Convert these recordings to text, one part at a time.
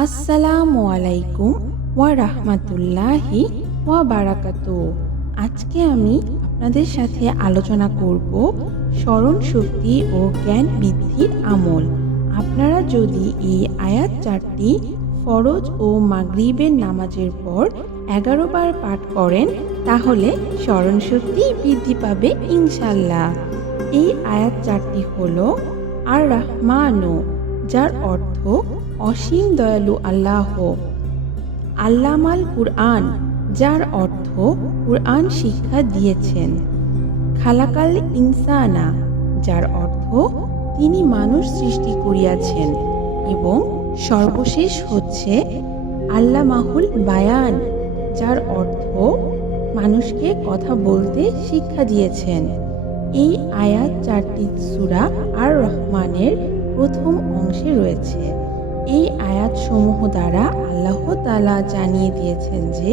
আসসালামু আলাইকুম ওয়া রাহমাতুল্লাহি ওয়া বারাকাতুহু। আজকে আমি আপনাদের সাথে আলোচনা করব স্মরণ শক্তি ও জ্ঞান বৃদ্ধির আমল। আপনারা যদি এই আয়াত চারটি ফরজ ও মাগরিবের নামাজের পর 11 বার পাঠ করেন তাহলে স্মরণ শক্তি বৃদ্ধি পাবে ইনশাআল্লাহ। এই আয়াত চারটি হলো আর রাহমানু, যার অর্থ অসীম দয়ালু আল্লাহ; আল্লামাল কুরআন, যার অর্থ কুরআন শিক্ষা দিয়েছেন; খালাকাল ইনসানা, যার অর্থ তিনি মানুষ সৃষ্টি করিয়াছেন; এবং সর্বশেষ হচ্ছে আল্লামাহুল বায়ান, যার অর্থ মানুষকে কথা বলতে শিক্ষা দিয়েছেন। এই আয়াত চারটি সূরা আর রহমানের প্রথম অংশে রয়েছে। এই আয়াতসমূহ দ্বারা আল্লাহ তাআলা জানিয়ে দিয়েছেন যে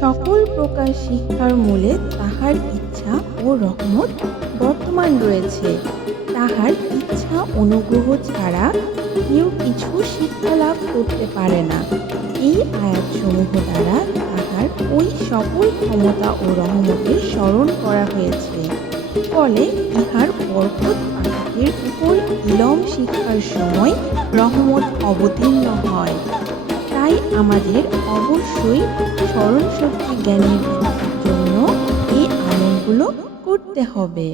সকল প্রকার শিক্ষার মূলে তাহার ইচ্ছা ও রহমত বর্তমান রয়েছে। তাহার ইচ্ছা অনুগ্রহ ছাড়া কেউ কিছু শিক্ষা লাভ করতে পারে না। এই আয়াতসমূহ দ্বারা তাহার ওই সকল ক্ষমতা ও রহমতের স্মরণ করা হয়েছে। ফলে ইহার বরকত পাঠকের উপর ইলম শিক্ষার সময় রহমত অবতীর্ণ হয়। তাই আমাদের অবশ্যই স্মরণ শক্তি জ্ঞানের জন্য এই আমলগুলো করতে হবে।